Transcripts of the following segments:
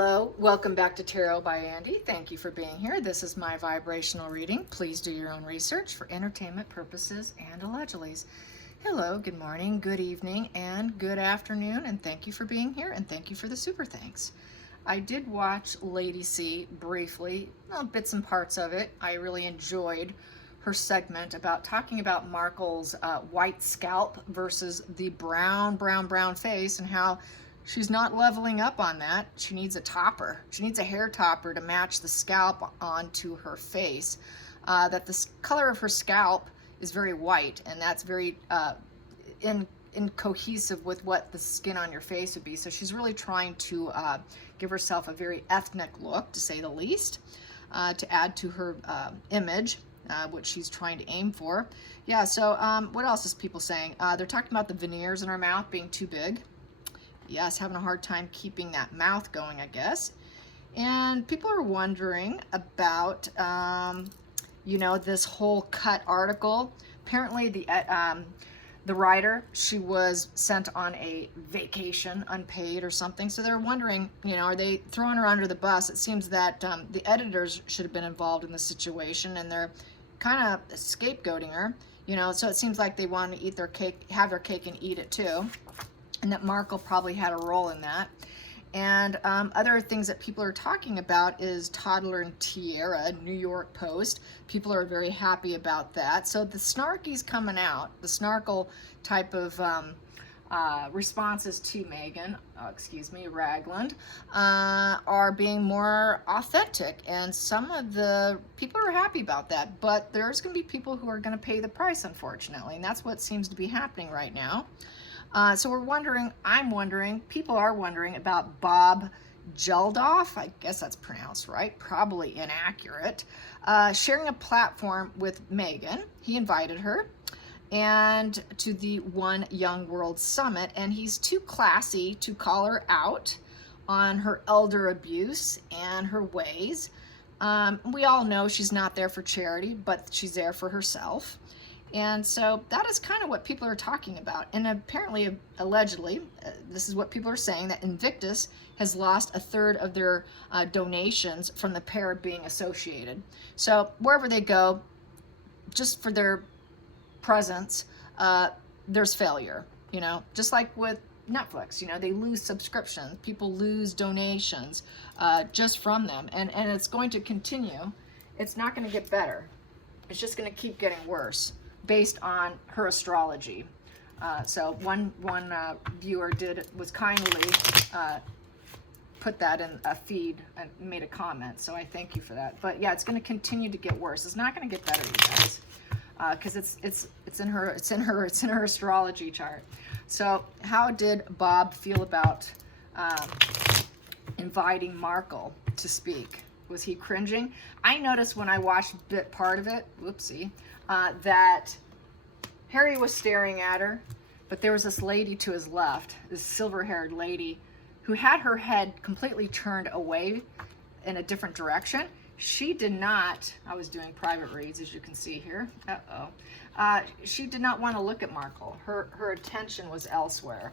Hello, welcome back to Tarot by Andy. Thank you for being here. This is my vibrational reading. Please do your own research for entertainment purposes and allegedlys. Hello, good morning, good evening, and good afternoon, and thank you for being here, and thank you for the super thanks. I did watch Lady C briefly, bits and parts of it. I really enjoyed her segment about talking about Markle's white scalp versus the brown face, and how she's not leveling up on that. She needs a topper. She needs a hair topper to match the scalp onto her face. That the color of her scalp is very white, and that's very cohesive with what the skin on your face would be. So she's really trying to give herself a very ethnic look, to say the least, to add to her image, which she's trying to aim for. Yeah, so what else is people saying? They're talking about the veneers in her mouth being too big. Yes, having a hard time keeping that mouth going, I guess. And people are wondering about, this whole cut article. Apparently the writer, she was sent on a vacation, unpaid or something. So they're wondering, are they throwing her under the bus? It seems that the editors should have been involved in the situation, and they're kind of scapegoating her. So it seems like they want to eat their cake, have their cake and eat it too. And that Markle probably had a role in that. And other things that people are talking about is Toddler and Tiara, New York Post. People are very happy about that. So the snarky's coming out, the snarkle type of responses to Ragland, are being more authentic. And some of the people are happy about that. But there's going to be people who are going to pay the price, unfortunately. And that's what seems to be happening right now. So people are wondering about Bob Geldof, I guess that's pronounced right, probably inaccurate, sharing a platform with Meghan. He invited her and to the One Young World Summit, and he's too classy to call her out on her elder abuse and her ways. We all know she's not there for charity, but she's there for herself. And so that is kind of what people are talking about. And apparently, allegedly, this is what people are saying, that Invictus has lost a third of their donations from the pair being associated. So wherever they go, just for their presence, there's failure, just like with Netflix, they lose subscriptions, people lose donations just from them. And it's going to continue. It's not going to get better. It's just going to keep getting worse, based on her astrology. So one viewer was kindly put that in a feed and made a comment. So I thank you for that. But yeah, it's going to continue to get worse. It's not going to get better, you guys, because it's in her astrology chart. So how did Bob feel about inviting Markle to speak? Was he cringing? I noticed when I watched part of it, whoopsie, that Harry was staring at her, but there was this lady to his left, this silver-haired lady, who had her head completely turned away in a different direction. She did not, I was doing private reads, as you can see here. She did not want to look at Markle. Her attention was elsewhere.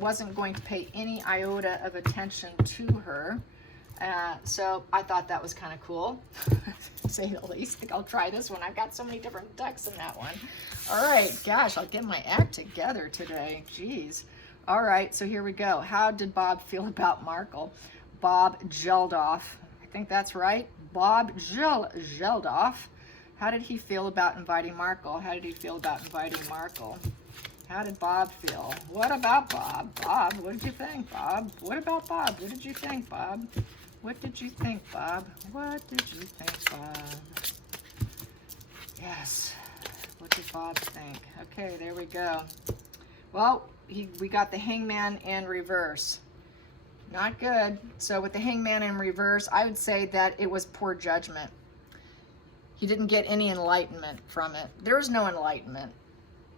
Wasn't going to pay any iota of attention to her. So I thought that was kind of cool, to say the least. I think I'll try this one. I've got so many different decks in that one. All right, gosh, I'll get my act together today. Jeez. All right, so here we go. How did Bob feel about Markle? Bob Geldof, I think that's right. Bob Geldof. How did he feel about inviting Markle? How did he feel about inviting Markle? How did Bob feel? What about Bob? Bob, what did you think, Bob? What about Bob? What did you think, Bob? What did you think, Bob? What did you think, Bob? Yes. What did Bob think? Okay, there we go. Well, we got the Hangman in reverse. Not good. So with the Hangman in reverse, I would say that it was poor judgment. He didn't get any enlightenment from it. There's no enlightenment.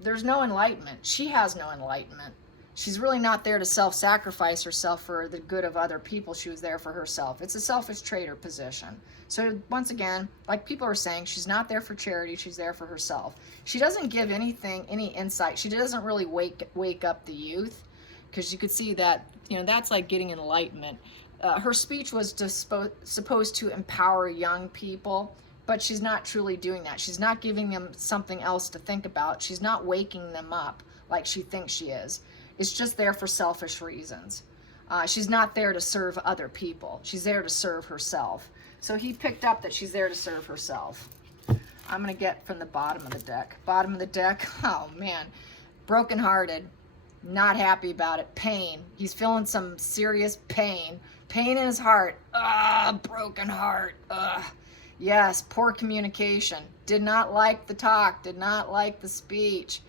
There's no enlightenment. She has no enlightenment. She's really not there to self-sacrifice herself for the good of other people. She was there for herself. It's a selfish traitor position. So once again, like people are saying, she's not there for charity. She's there for herself. She doesn't give anything, any insight. She doesn't really wake up the youth, because you could see that, that's like getting enlightenment. Her speech was supposed to empower young people, but she's not truly doing that. She's not giving them something else to think about. She's not waking them up like she thinks she is. It's just there for selfish reasons. She's not there to serve other people. She's there to serve herself. So he picked up that she's there to serve herself. I'm going to get from the bottom of the deck. Bottom of the deck, oh man, brokenhearted, not happy about it, pain. He's feeling some serious pain. Pain in his heart. Broken heart. Yes, poor communication. Did not like the talk, did not like the speech.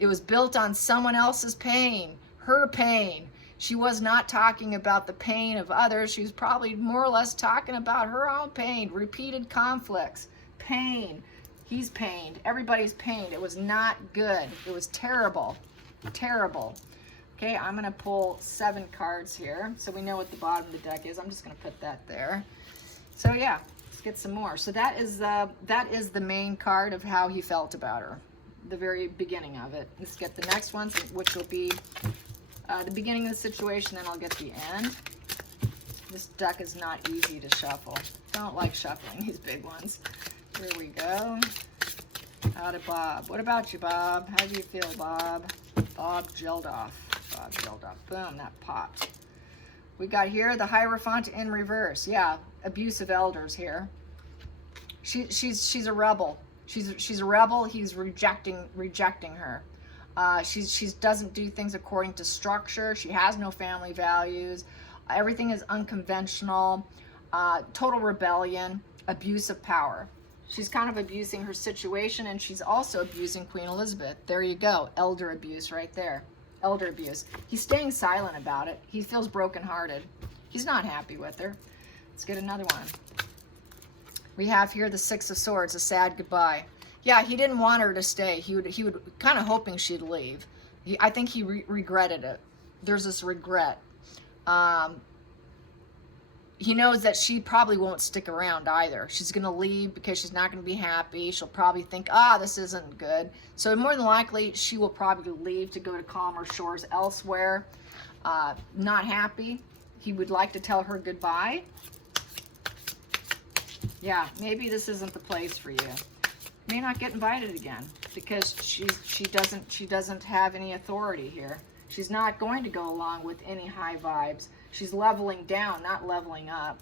It was built on someone else's pain, her pain. She was not talking about the pain of others. She was probably more or less talking about her own pain, repeated conflicts, pain. He's pained. Everybody's pained. It was not good. It was terrible. Terrible. Okay, I'm going to pull 7 cards here so we know what the bottom of the deck is. I'm just going to put that there. So yeah, let's get some more. So that is the main card of how he felt about her, the very beginning of it. Let's get the next one, which will be the beginning of the situation, then I'll get the end. This deck is not easy to shuffle. Don't like shuffling these big ones. Here we go. Howdy, Bob. What about you, Bob? How do you feel, Bob? Bob Geldof. Bob Geldof. Boom, that popped. We got here the Hierophant in reverse. Yeah, abusive elders here. She's a rebel. She's a rebel. He's rejecting her. She doesn't do things according to structure. She has no family values. Everything is unconventional. Total rebellion, abuse of power. She's kind of abusing her situation, and she's also abusing Queen Elizabeth. There you go. Elder abuse right there. Elder abuse. He's staying silent about it. He feels brokenhearted. He's not happy with her. Let's get another one. We have here the 6 of Swords, a sad goodbye. Yeah, he didn't want her to stay. He would kind of hoping she'd leave. I think he regretted it. There's this regret. He knows that she probably won't stick around either. She's going to leave because she's not going to be happy. She'll probably think, this isn't good. So more than likely, she will probably leave to go to calmer shores elsewhere. Not happy. He would like to tell her goodbye. Yeah, maybe this isn't the place for you. May not get invited again because she doesn't have any authority here. She's not going to go along with any high vibes. She's leveling down, not leveling up.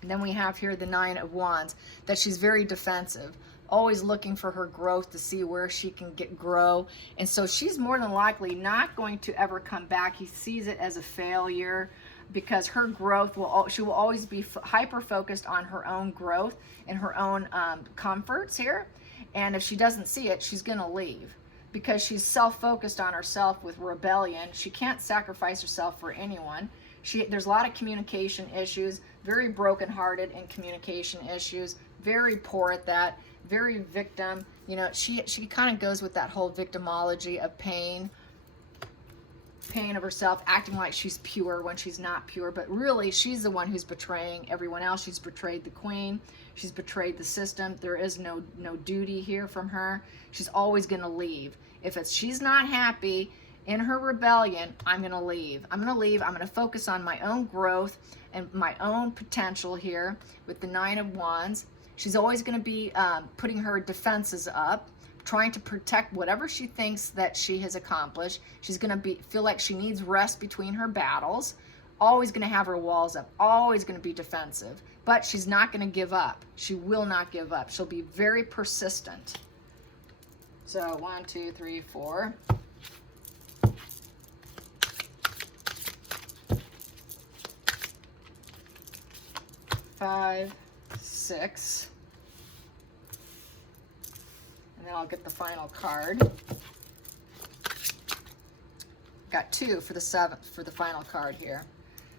And then we have here the 9 of Wands, that she's very defensive, always looking for her growth to see where she can grow. And so she's more than likely not going to ever come back. He sees it as a failure because her growth she will always be hyper focused on her own growth and her own comforts here. And if she doesn't see it, she's going to leave because she's self-focused on herself with rebellion. She can't sacrifice herself for anyone. There's a lot of communication issues, very brokenhearted in communication issues, very poor at that, very victim. You know, she kind of goes with that whole victimology of pain of herself, acting like she's pure when she's not pure, but really she's the one who's betraying everyone else. She's betrayed the queen. She's betrayed the system. There is no duty here from her. She's always going to leave. If she's not happy in her rebellion, I'm going to leave. I'm going to leave. I'm going to focus on my own growth and my own potential here with the 9 of Wands. She's always going to be putting her defenses up, trying to protect whatever she thinks that she has accomplished. She's going to feel like she needs rest between her battles. Always going to have her walls up. Always going to be defensive. But she's not going to give up. She will not give up. She'll be very persistent. So 1, 2, 3, 4. 5, 6. And then I'll get the final card. Got 2 for the 7th for the final card here.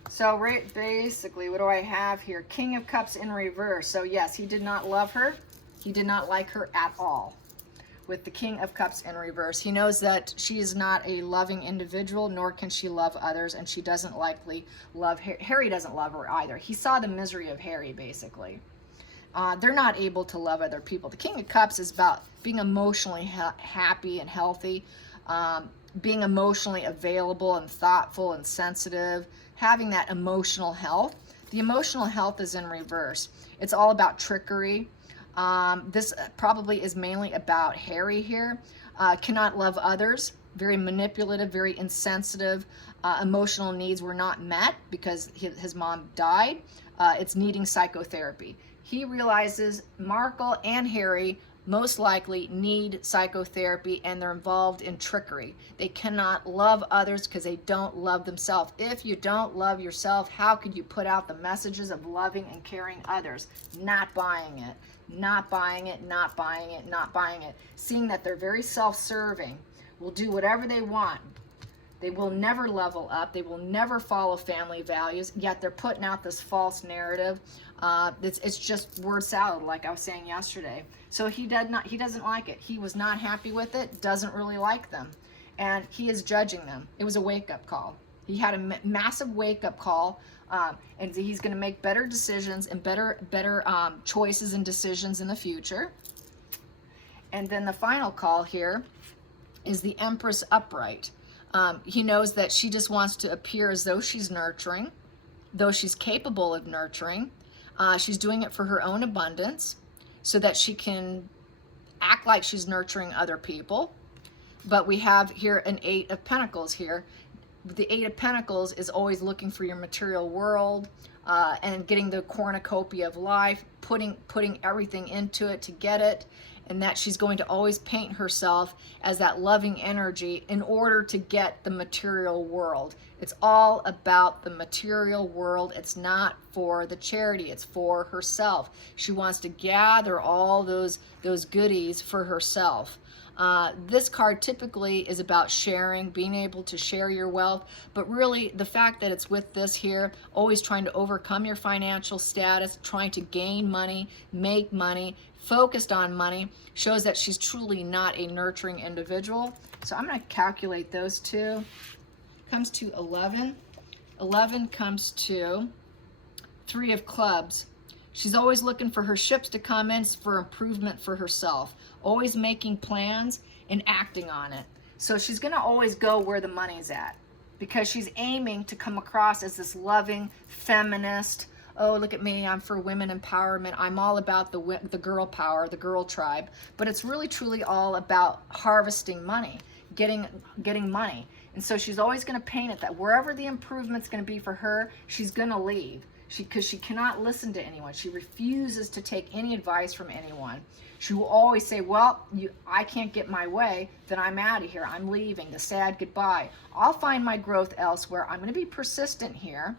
So basically, what do I have here? King of Cups in reverse. So yes, he did not love her. He did not like her at all. With the King of Cups in reverse, he knows that she is not a loving individual, nor can she love others, and she doesn't likely love Harry doesn't love her either. He saw the misery of Harry, basically. They're not able to love other people. The King of Cups is about being emotionally happy and healthy, being emotionally available and thoughtful and sensitive, having that emotional health. The emotional health is in reverse. It's all about trickery. This probably is mainly about Harry here. Cannot love others, very manipulative, very insensitive. Emotional needs were not met because his mom died. It's needing psychotherapy. He realizes Markle and Harry most likely need psychotherapy, and they're involved in trickery. They cannot love others because they don't love themselves. If you don't love yourself, how could you put out the messages of loving and caring others? Not buying it, not buying it, not buying it, not buying it. Seeing that they're very self-serving, will do whatever they want. They will never level up. They will never follow family values, yet they're putting out this false narrative. It's just word salad, like I was saying yesterday. So he doesn't like it. He was not happy with it, doesn't really like them. And he is judging them. It was a wake-up call. He had a massive wake-up call, and he's going to make better decisions and better choices and decisions in the future. And then the final call here is the Empress upright. He knows that she just wants to appear as though she's nurturing, though she's capable of nurturing. She's doing it for her own abundance so that she can act like she's nurturing other people. But we have here an Eight of Pentacles here. The Eight of Pentacles is always looking for your material world and getting the cornucopia of life, putting everything into it to get it, and that she's going to always paint herself as that loving energy in order to get the material world. It's all about the material world. It's not for the charity, it's for herself. She wants to gather all those goodies for herself. This card typically is about sharing, being able to share your wealth, but really the fact that it's with this here, always trying to overcome your financial status, trying to gain money, make money, focused on money, shows that she's truly not a nurturing individual. So I'm going to calculate those two. Comes to 11. 11 comes to 3 of clubs. She's always looking for her ships to come in for improvement for herself, always making plans and acting on it. So she's going to always go where the money's at because she's aiming to come across as this loving feminist. Oh, look at me, I'm for women empowerment. I'm all about the girl power, the girl tribe. But it's really truly all about harvesting money, getting money. And so she's always going to paint it that wherever the improvement's going to be for her, she's going to leave. Because she cannot listen to anyone. She refuses to take any advice from anyone. She will always say, well, I can't get my way, then I'm out of here. I'm leaving, the sad goodbye. I'll find my growth elsewhere. I'm going to be persistent here.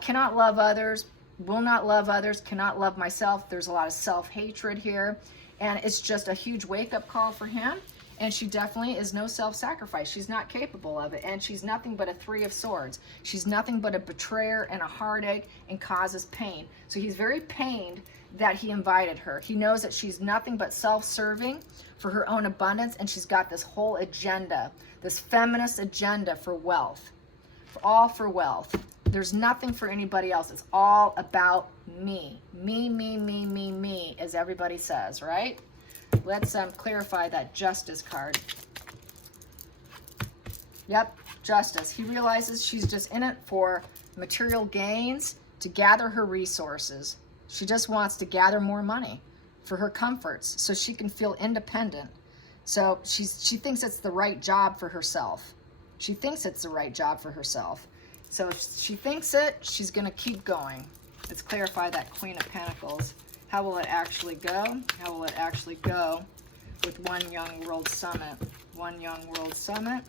Cannot love others, will not love others, cannot love myself. There's a lot of self-hatred here. And it's just a huge wake-up call for him. And she definitely is no self-sacrifice. She's not capable of it. And she's nothing but a 3 of swords. She's nothing but a betrayer and a heartache and causes pain. So he's very pained that he invited her. He knows that she's nothing but self-serving for her own abundance. And she's got this whole agenda, this feminist agenda for wealth, all for wealth. There's nothing for anybody else. It's all about me. Me, me, me, me, me, as everybody says, right? Let's clarify that Justice card. Yep, Justice. He realizes she's just in it for material gains, to gather her resources. She just wants to gather more money for her comforts so she can feel independent. So she thinks it's the right job for herself. She thinks it's the right job for herself. So if she thinks it, she's going to keep going. Let's clarify that Queen of Pentacles. How will it actually go? How will it actually go with One Young World Summit? One Young World Summit.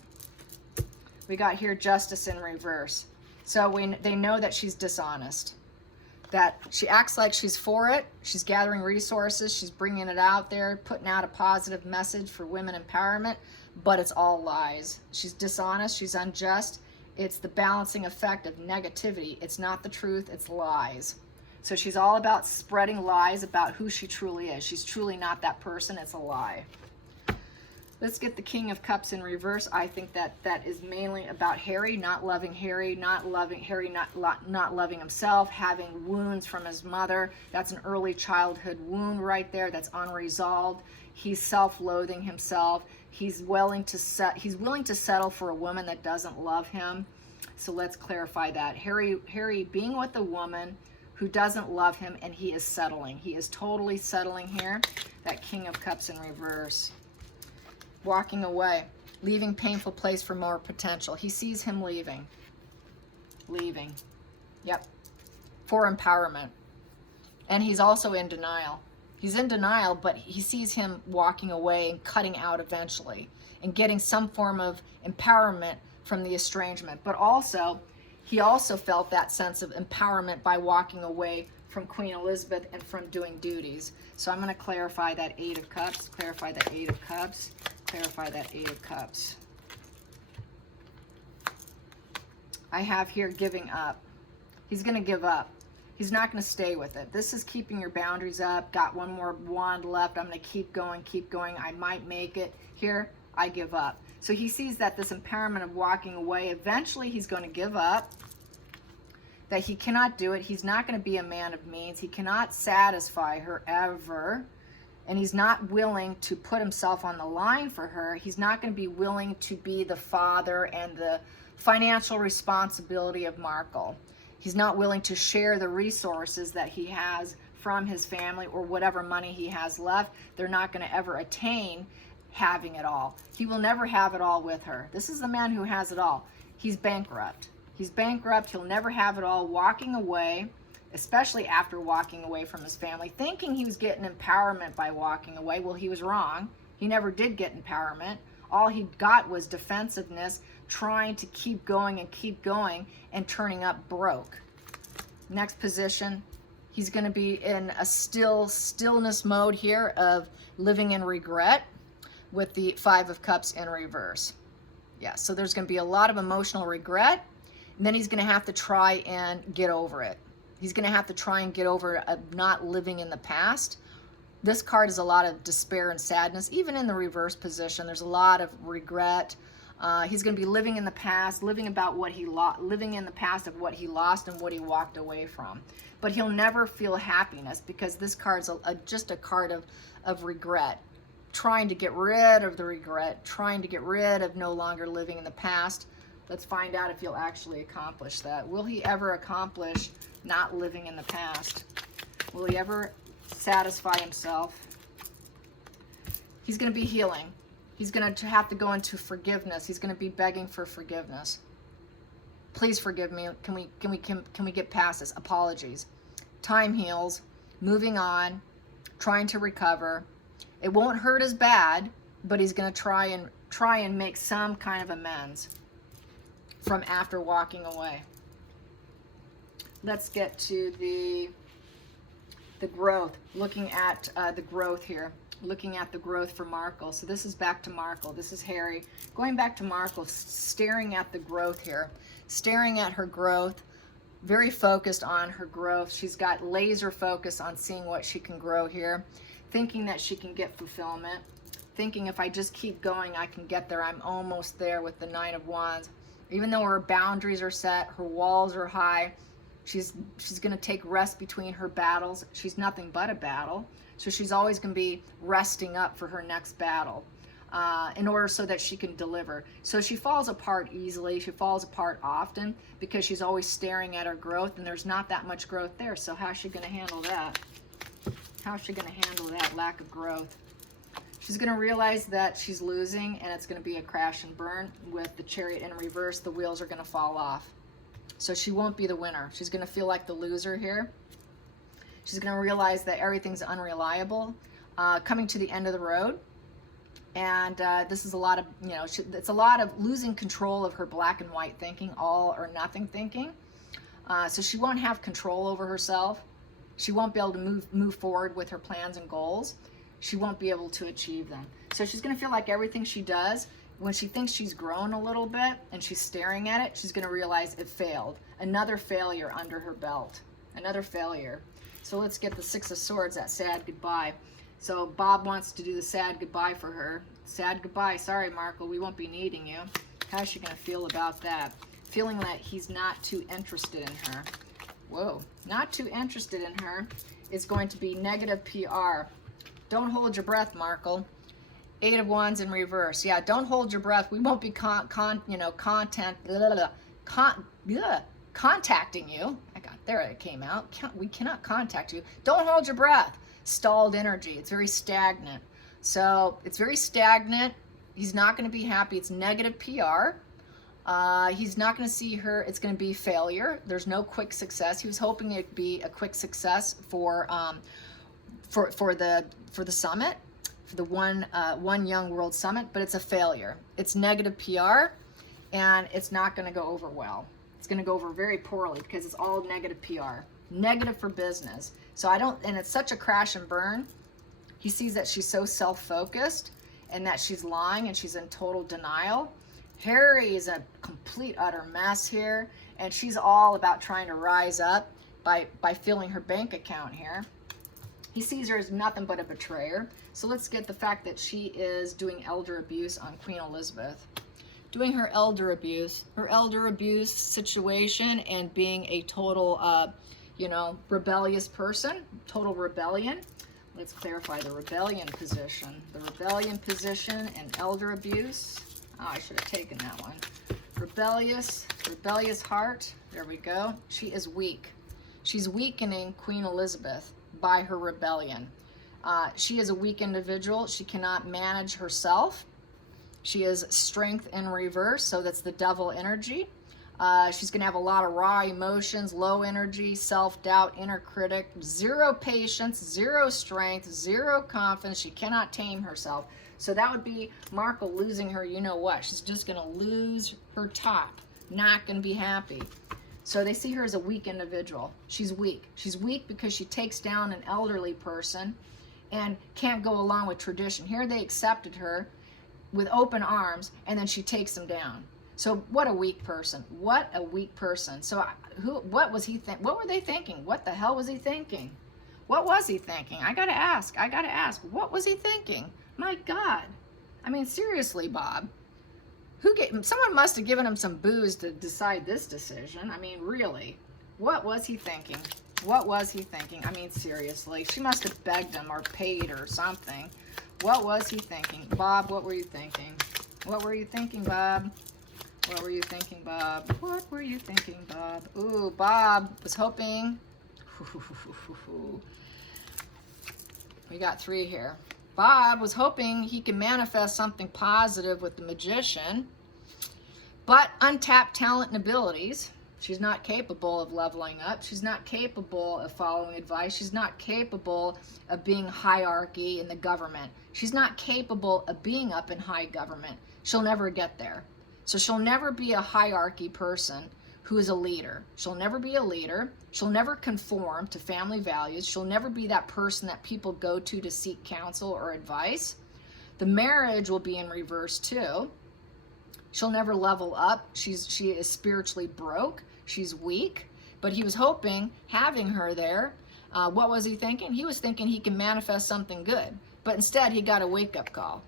We got here Justice in reverse. So they know that she's dishonest. That she acts like she's for it. She's gathering resources. She's bringing it out there, putting out a positive message for women empowerment. But it's all lies. She's dishonest. She's unjust. It's the balancing effect of negativity. It's not the truth. It's lies. So she's all about spreading lies about who she truly is. She's truly not that person. It's a lie. Let's get the King of Cups in reverse. I think that is mainly about Harry, not loving Harry, not loving himself, having wounds from his mother. That's an early childhood wound right there that's unresolved. He's self-loathing himself. He's willing to settle for a woman that doesn't love him. So let's clarify that. Harry being with a woman who doesn't love him, and he is settling. He is totally settling here. That King of Cups in reverse. Walking away, leaving painful place for more potential. He sees him leaving. Leaving. Yep. For empowerment. And he's also in denial. He's in denial, but he sees him walking away and cutting out eventually and getting some form of empowerment from the estrangement. But also, he also felt that sense of empowerment by walking away from Queen Elizabeth and from doing duties. So I'm going to clarify that 8 of Cups, clarify that 8 of Cups, clarify that 8 of Cups. I have here giving up. He's going to give up. He's not going to stay with it. This is keeping your boundaries up. Got one more wand left. I'm going to keep going, keep going. I might make it. Here, I give up. So he sees that this empowerment of walking away, eventually he's going to give up, that he cannot do it. He's not going to be a man of means. He cannot satisfy her ever. And he's not willing to put himself on the line for her. He's not going to be willing to be the father and the financial responsibility of Markle. He's not willing to share the resources that he has from his family or whatever money he has left. They're not going to ever attain having it all. He will never have it all with her. This is the man who has it all. He's bankrupt. He's bankrupt. He'll never have it all. Walking away, especially after walking away from his family, thinking he was getting empowerment by walking away. Well, he was wrong. He never did get empowerment. All he got was defensiveness, trying to keep going and turning up broke. Next position, he's going to be in a stillness mode here of living in regret with the 5 of Cups in reverse. Yeah, so there's going to be a lot of emotional regret, and then he's going to have to try and get over it. He's going to have to try and get over not living in the past. This card is a lot of despair and sadness. Even in the reverse position, there's a lot of regret. He's going to be living in the past, living in the past of what he lost and what he walked away from. But he'll never feel happiness because this card's just a card of regret. Trying to get rid of the regret, trying to get rid of no longer living in the past. Let's find out if he'll actually accomplish that. Will he ever accomplish not living in the past? Will he ever satisfy himself? He's going to be healing. He's going to have to go into forgiveness. He's going to be begging for forgiveness. Please forgive me. Can we get past this? Apologies. Time heals. Moving on. Trying to recover. It won't hurt as bad, but he's going to try and make some kind of amends from after walking away. Let's get to the growth. Looking at the growth here. Looking at the growth for Markle. So this is back to Markle. This is Harry. Going back to Markle, staring at the growth here. Staring at her growth. Very focused on her growth. She's got laser focus on seeing what she can grow here. Thinking that she can get fulfillment. Thinking if I just keep going, I can get there. I'm almost there with the 9 of Wands. Even though her boundaries are set, her walls are high, she's going to take rest between her battles. She's nothing but a battle. So she's always going to be resting up for her next battle in order so that she can deliver. So she falls apart easily. She falls apart often because she's always staring at her growth, and there's not that much growth there. So how's she going to handle that? How's she going to handle that lack of growth? She's going to realize that she's losing, and it's going to be a crash and burn. With the Chariot in reverse, the wheels are going to fall off. So she won't be the winner. She's going to feel like the loser here. She's going to realize that everything's unreliable, coming to the end of the road. And this is a lot of, it's a lot of losing control of her black and white thinking, all or nothing thinking. So she won't have control over herself. She won't be able to move forward with her plans and goals. She won't be able to achieve them. So she's going to feel like everything she does, when she thinks she's grown a little bit and she's staring at it, she's going to realize it failed. Another failure under her belt. Another failure. So let's get the 6 of Swords, that sad goodbye. So Bob wants to do the sad goodbye for her. Sad goodbye. Sorry, Markle, we won't be needing you. How's she going to feel about that? Feeling that he's not too interested in her. Whoa. Not too interested in her is going to be negative PR. Don't hold your breath, Markle. 8 of Wands in reverse. Yeah, don't hold your breath. We won't be contacting you. There it came out. We cannot contact you. Don't hold your breath. Stalled energy. It's very stagnant. So it's very stagnant. He's not going to be happy. It's negative PR. He's not going to see her. It's going to be failure. There's no quick success. He was hoping it'd be a quick success for the summit, for the One Young World Summit, but it's a failure. It's negative PR, and it's not going to go over well. It's going to go over very poorly because it's all negative PR, negative for business. So and it's such a crash and burn. He sees that she's so self-focused and that she's lying and she's in total denial. Harry is a complete utter mess here, and she's all about trying to rise up by filling her bank account here. He sees her as nothing but a betrayer. So let's get the fact that she is doing elder abuse on Queen Elizabeth. Doing her elder abuse situation, and being a total, rebellious person, total rebellion. Let's clarify the rebellion position. The rebellion position and elder abuse. Oh, I should have taken that one. Rebellious heart. There we go. She is weak. She's weakening Queen Elizabeth by her rebellion. She is a weak individual. She cannot manage herself. She is strength in reverse, so that's the devil energy. She's going to have a lot of raw emotions, low energy, self-doubt, inner critic, zero patience, zero strength, zero confidence. She cannot tame herself. So that would be Markle losing her, you know what. She's just going to lose her top. Not going to be happy. So they see her as a weak individual. She's weak. She's weak because she takes down an elderly person and can't go along with tradition. Here they accepted her with open arms, and then she takes them down. So what a weak person. What a weak person. So what was he what were they thinking? What the hell was he thinking? What was he thinking? I gotta ask. What was he thinking? My God. I mean, seriously, Bob. Someone must have given him some booze to decide this decision. I mean, really. What was he thinking? What was he thinking? I mean, seriously. She must have begged him or paid or something. What was he thinking? Bob, what were you thinking? What were you thinking, Bob? What were you thinking, Bob? What were you thinking, Bob? Ooh, Bob was hoping. We got 3 here. Bob was hoping he could manifest something positive with the magician, but untapped talent and abilities. She's not capable of leveling up. She's not capable of following advice. She's not capable of being hierarchy in the government. She's not capable of being up in high government. She'll never get there. So she'll never be a hierarchy person who is a leader. She'll never be a leader. She'll never conform to family values. She'll never be that person that people go to seek counsel or advice. The marriage will be in reverse too. She'll never level up. She is spiritually broke. She's weak. But he was hoping, having her there, what was he thinking? He was thinking he can manifest something good. But instead, he got a wake-up call.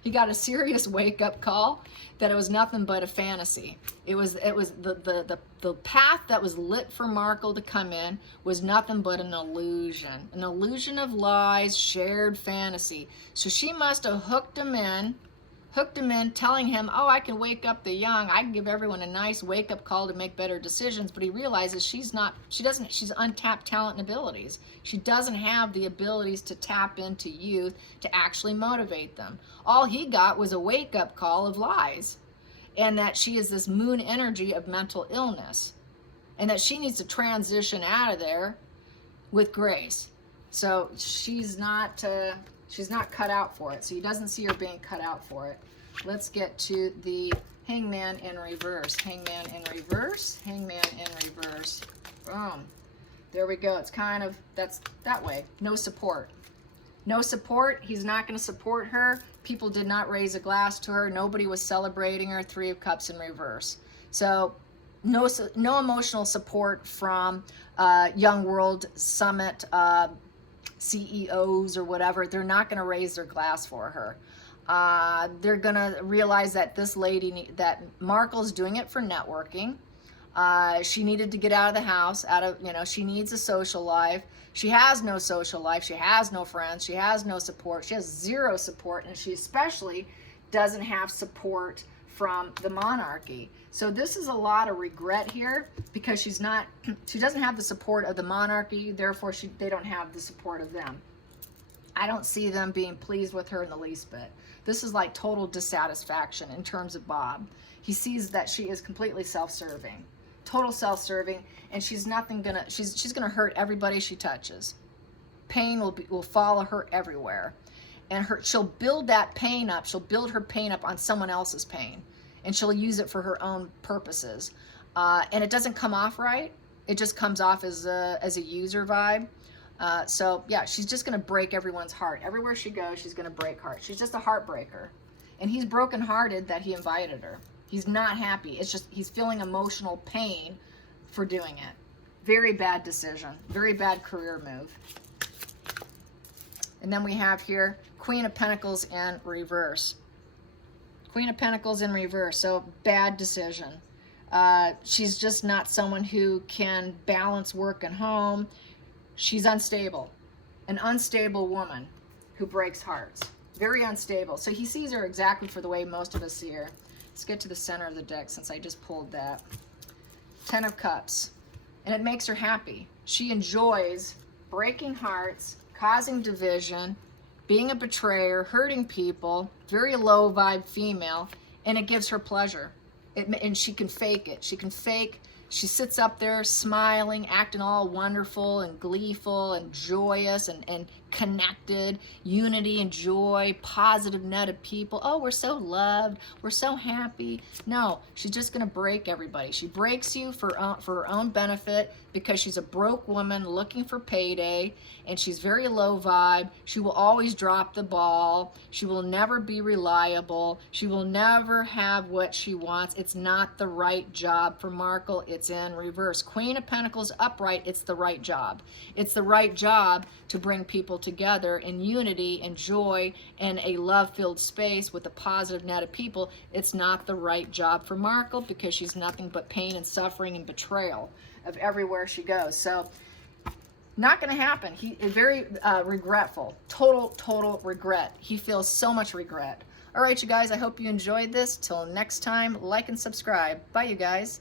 He got a serious wake-up call that it was nothing but a fantasy. It was the path that was lit for Markle to come in was nothing but an illusion of lies, shared fantasy. So she must have hooked him in, telling him, oh, I can wake up the young. I can give everyone a nice wake-up call to make better decisions. But he realizes she's untapped talent and abilities. She doesn't have the abilities to tap into youth to actually motivate them. All he got was a wake-up call of lies, and that she is this moon energy of mental illness, and that she needs to transition out of there with grace. So she's not cut out for it. So he doesn't see her being cut out for it. Let's get to the Hangman in reverse. Hangman in reverse. Hangman in reverse. Boom. There we go. It's kind of, that's that way. No support. No support. He's not going to support her. People did not raise a glass to her. Nobody was celebrating her. 3 of Cups in reverse. So no emotional support from Young World Summit CEOs or whatever. They're not going to raise their glass for her. They're going to realize that this lady, that Markle's doing it for networking. She needed to get out of the house, she needs a social life. She has no social life. She has no friends. She has no support. She has zero support, and she especially doesn't have support from the monarchy. So this is a lot of regret here because she doesn't have the support of the monarchy, therefore they don't have the support of them. I don't see them being pleased with her in the least bit. This is like total dissatisfaction in terms of Bob. He sees that she is completely self-serving, total self-serving, and she's gonna hurt everybody she touches. Pain will follow her everywhere, and she'll build that pain up. She'll build her pain up on someone else's pain, and she'll use it for her own purposes. And it doesn't come off right. It just comes off as a user vibe. So yeah, she's just gonna break everyone's heart. Everywhere she goes, she's gonna break hearts. She's just a heartbreaker. And he's brokenhearted that he invited her. He's not happy. It's just he's feeling emotional pain for doing it. Very bad decision. Very bad career move. And then we have here Queen of Pentacles in reverse. Queen of Pentacles in reverse. So bad decision. She's just not someone who can balance work and home. She's unstable. An unstable woman who breaks hearts. Very unstable. So he sees her exactly for the way most of us see her. Let's get to the center of the deck since I just pulled that. 10 of Cups. And it makes her happy. She enjoys breaking hearts, causing division, being a betrayer, hurting people, very low vibe female, and it gives her pleasure. And she can fake it. She sits up there smiling, acting all wonderful and gleeful and joyous and connected, unity and joy, positive net of people. Oh, we're so loved. We're so happy. No, she's just going to break everybody. She breaks you for her own benefit because she's a broke woman looking for payday, and she's very low vibe. She will always drop the ball. She will never be reliable. She will never have what she wants. It's not the right job for Markle. It's in reverse. Queen of Pentacles upright, it's the right job. It's the right job to bring people together in unity and joy and a love-filled space with a positive net of people. It's not the right job for Markle because she's nothing but pain and suffering and betrayal of everywhere she goes. So not going to happen. He is very regretful. Total regret. He feels so much regret. All right, you guys, I hope you enjoyed this. Till next time, like and subscribe. Bye, you guys.